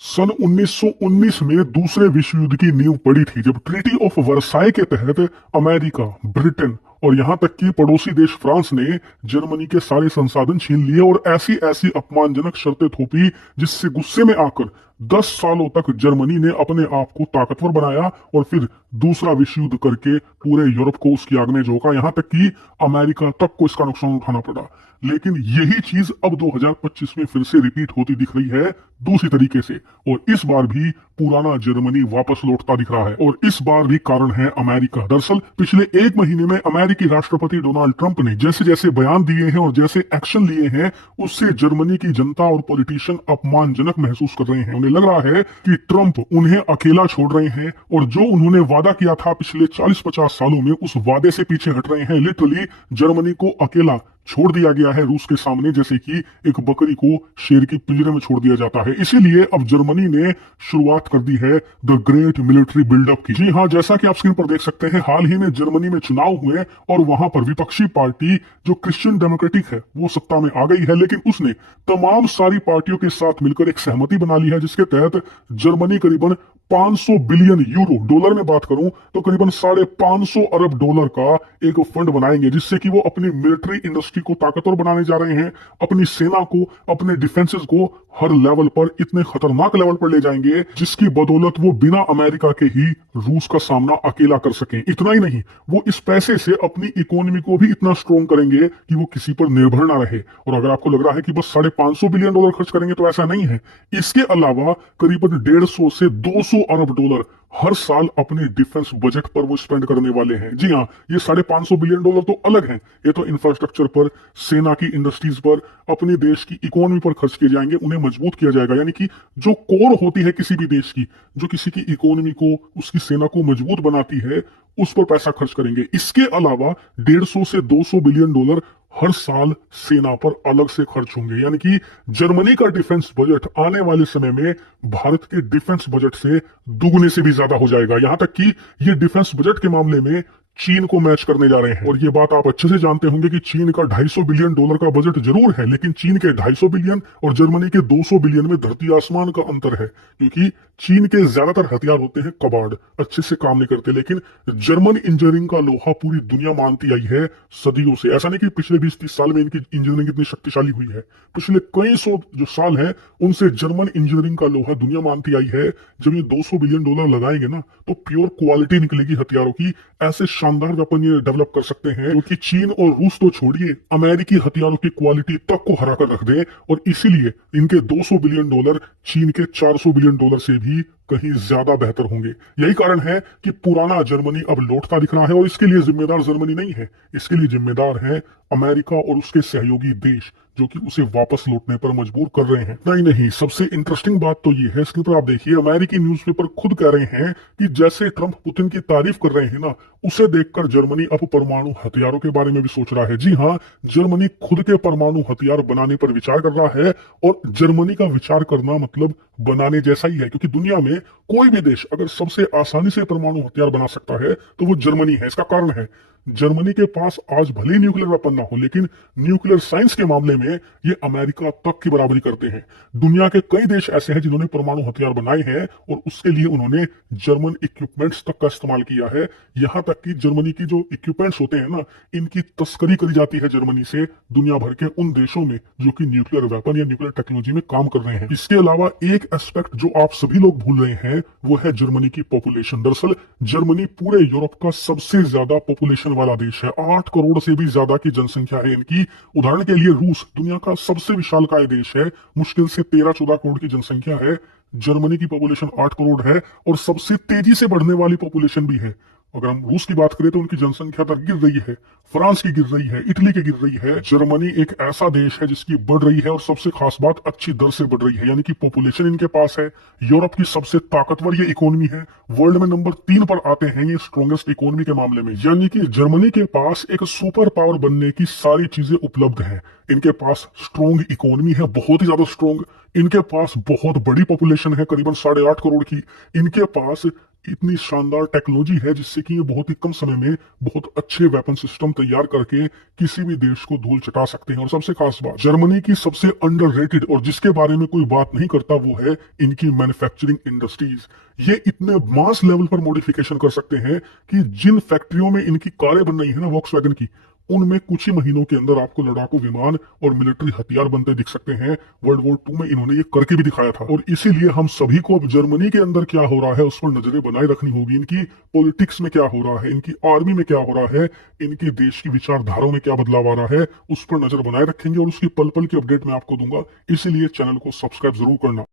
सन 1919 में दूसरे विश्व युद्ध की नींव पड़ी थी जब ट्रीटी ऑफ वर्साई के तहत अमेरिका, ब्रिटेन और यहां तक कि पड़ोसी देश फ्रांस ने जर्मनी के सारे संसाधन छीन लिए और ऐसी ऐसी अपमानजनक शर्तें थोपी जिससे गुस्से में आकर 10 सालों तक जर्मनी ने अपने आप को ताकतवर बनाया और फिर दूसरा विश्व युद्ध करके पूरे यूरोप को उसकी आग में झोंका। यहां तक कि अमेरिका तक को इसका नुकसान उठाना पड़ा। लेकिन यही चीज अब 2025 में फिर से रिपीट होती दिख रही है दूसरी तरीके से, और इस बार भी पुराना जर्मनी वापस लौटता दिख रहा है। और इस बार भी कारण है अमेरिका। दरअसल पिछले एक महीने में अमेरिकी राष्ट्रपति डोनाल्ड ट्रंप ने जैसे जैसे बयान दिए हैं और जैसे एक्शन लिए हैं, उससे जर्मनी की जनता और पॉलिटिशियन अपमानजनक महसूस कर रहे हैं। उन्हें लग रहा है कि ट्रंप उन्हें अकेला छोड़ रहे हैं और जो उन्होंने वादा किया था पिछले 40-50 सालों में, उस वादे से पीछे हट रहे हैं। लिटरली जर्मनी को अकेला छोड़ दिया गया है रूस के सामने, जैसे कि एक बकरी को शेर की पिंजरे में छोड़ दिया जाता है। इसीलिए अब जर्मनी ने शुरुआत कर दी है द ग्रेट मिलिट्री बिल्डअप की। जी हाँ, जैसा कि आप स्क्रीन पर देख सकते हैं, हाल ही में जर्मनी में चुनाव हुए और वहां पर विपक्षी पार्टी जो क्रिश्चियन डेमोक्रेटिक है वो सत्ता में आ गई है। लेकिन उसने तमाम सारी पार्टियों के साथ मिलकर एक सहमति बना ली है जिसके तहत जर्मनी करीबन 500 बिलियन यूरो, डॉलर में बात करूं तो करीबन 550 अरब डॉलर का एक फंड बनाएंगे, जिससे कि वो अपनी मिलिट्री इंडस्ट्री को ताकतवर बनाने जा रहे हैं, अपनी सेना को, अपने डिफेंसेस को हर लेवल पर, इतने खतरनाक लेवल पर ले जाएंगे जिसकी बदौलत वो बिना अमेरिका के ही रूस का सामना अकेला कर सकें। इतना ही नहीं, वो इस पैसे से अपनी इकोनॉमी को भी इतना स्ट्रॉन्ग करेंगे कि वो किसी पर निर्भर ना रहे। और अगर आपको लग रहा है कि बस 550 बिलियन डॉलर खर्च करेंगे, तो ऐसा नहीं है। इसके अलावा करीबन 150 से 200 अरब डॉलर हर साल अपने डिफेंस बजट पर वो स्पेंड करने वाले हैं। जी हाँ, ये 550 बिलियन डॉलर तो अलग हैं, ये तो इंफ्रास्ट्रक्चर पर, सेना की इंडस्ट्रीज पर, अपने देश की इकोनॉमी पर खर्च किए जाएंगे, उन्हें मजबूत किया जाएगा। यानी कि जो कोर होती है किसी भी देश की, जो किसी की इकोनॉमी को, उसकी सेना को मजबूत बनाती है, उस पर पैसा खर्च करेंगे। इसके अलावा 150 से 200 बिलियन डॉलर हर साल सेना पर अलग से खर्च होंगे। यानी कि जर्मनी का डिफेंस बजट आने वाले समय में भारत के डिफेंस बजट से दुगने से भी ज्यादा हो जाएगा। यहां तक कि ये डिफेंस बजट के मामले में चीन को मैच करने जा रहे हैं। और ये बात आप अच्छे से जानते होंगे कि चीन का 250 बिलियन डॉलर का बजट जरूर है, लेकिन चीन के 250 बिलियन और जर्मनी के 200 बिलियन में धरती आसमान का अंतर है। क्योंकि चीन के ज्यादातर हथियार होते हैं कबाड़, अच्छे से काम नहीं करते, लेकिन जर्मन इंजीनियरिंग का लोहा पूरी दुनिया मानती आई है सदियों से। ऐसा नहीं कि पिछले 20-30 साल में इनकी इंजीनियरिंग इतनी शक्तिशाली हुई है, पिछले कई सौ जो साल है उनसे जर्मन इंजीनियरिंग का लोहा दुनिया मानती आई है। जब ये 200 बिलियन डॉलर लगाएंगे ना, तो प्योर क्वालिटी निकलेगी हथियारों की। ऐसे शानदार वेपन ये डेवलप कर सकते हैं जो कि चीन और रूस तो छोड़िए, अमेरिकी हथियारों की क्वालिटी तक को हरा कर रख दे। और इसीलिए इनके 200 बिलियन डॉलर चीन के 400 बिलियन डॉलर से भी कहीं ज्यादा बेहतर होंगे। यही कारण है कि पुराना जर्मनी अब लौटता दिख रहा है। और इसके लिए जिम्मेदार जर्मनी नहीं है, इसके लिए जिम्मेदार है अमेरिका और उसके सहयोगी देश, जो कि उसे वापस लौटने पर मजबूर कर रहे हैं। नहीं, सबसे इंटरेस्टिंग बात तो ये है, स्क्रीन पर आप देखिए, अमेरिकी न्यूज़पेपर खुद कह रहे हैं कि जैसे ट्रंप पुतिन की तारीफ कर रहे हैं ना, उसे देखकर जर्मनी अब परमाणु हथियारों के बारे में भी सोच रहा है। जी हाँ, जर्मनी खुद के परमाणु हथियार बनाने पर विचार कर रहा है। और जर्मनी का विचार करना मतलब बनाने जैसा ही है, क्योंकि दुनिया में कोई भी देश अगर सबसे आसानी से परमाणु हथियार बना सकता है तो वो जर्मनी है। इसका कारण है, जर्मनी के पास आज भले ही न्यूक्लियर वेपन ना हो, लेकिन न्यूक्लियर साइंस के मामले में ये अमेरिका तक की बराबरी करते हैं। दुनिया के कई देश ऐसे हैं जिन्होंने परमाणु हथियार बनाए हैं और उसके लिए उन्होंने जर्मन इक्विपमेंट्स तक का इस्तेमाल किया है। यहां तक कि जर्मनी की जो इक्विपमेंट्स होते हैं ना, इनकी तस्करी करी जाती है जर्मनी से दुनिया भर के उन देशों में जो कि न्यूक्लियर वेपन या न्यूक्लियर टेक्नोलॉजी में काम कर रहे हैं। इसके अलावा एक एस्पेक्ट जो आप सभी लोग भूल रहे हैं वो है जर्मनी की पॉपुलेशन। दरअसल जर्मनी पूरे यूरोप का सबसे ज्यादा पॉपुलेशन वाला देश है, 8 करोड़ से भी ज्यादा की जनसंख्या है इनकी। उदाहरण के लिए रूस दुनिया का सबसे विशालकाय देश है, मुश्किल से 13-14 करोड़ की जनसंख्या है। जर्मनी की पॉपुलेशन 8 करोड़ है और सबसे तेजी से बढ़ने वाली पॉपुलेशन भी है। अगर हम रूस की बात करें तो उनकी जनसंख्या दर गिर रही है, फ्रांस की गिर रही है, इटली की गिर रही है। जर्मनी एक ऐसा देश है जिसकी बढ़ रही है, और सबसे खास बात अच्छी दर से बढ़ रही है। यानी कि पॉपुलेशन इनके पास है, यूरोप की सबसे ताकतवर ये इकोनॉमी है, वर्ल्ड में नंबर 3 पर आते हैं ये स्ट्रॉन्गेस्ट इकोनॉमी के मामले में। यानी कि जर्मनी के पास एक सुपर पावर बनने की सारी चीजें उपलब्ध हैं। इनके पास स्ट्रॉन्ग इकोनॉमी है, बहुत ही ज्यादा स्ट्रॉन्ग। इनके पास बहुत बड़ी पॉपुलेशन है, करीबन 8.5 करोड़ की। इनके पास इतनी शानदार टेक्नोलॉजी है जिससे कि ये बहुत ही कम समय में बहुत अच्छे वेपन सिस्टम तैयार करके किसी भी देश को धूल चटा सकते हैं। और सबसे खास बात, जर्मनी की सबसे अंडररेटेड और जिसके बारे में कोई बात नहीं करता वो है इनकी मैन्युफैक्चरिंग इंडस्ट्रीज। ये इतने मास लेवल पर मॉडिफिकेशन कर सकते हैं कि जिन फैक्ट्रियों में इनकी कारें बन रही है ना वॉक्सवैगन की, उनमें कुछ ही महीनों के अंदर आपको लड़ाकू विमान और मिलिट्री हथियार बनते दिख सकते हैं। वर्ल्ड वॉर 2 में इन्होंने ये करके भी दिखाया था। और इसीलिए हम सभी को अब जर्मनी के अंदर क्या हो रहा है उस पर नजरें बनाए रखनी होगी। इनकी पॉलिटिक्स में क्या हो रहा है, इनकी आर्मी में क्या हो रहा है, इनके देश की विचारधाराओं में क्या बदलाव आ रहा है, उस पर नजर बनाए रखेंगे और उसकी पल पल की अपडेट मैं आपको दूंगा। इसीलिए चैनल को सब्सक्राइब जरूर करना।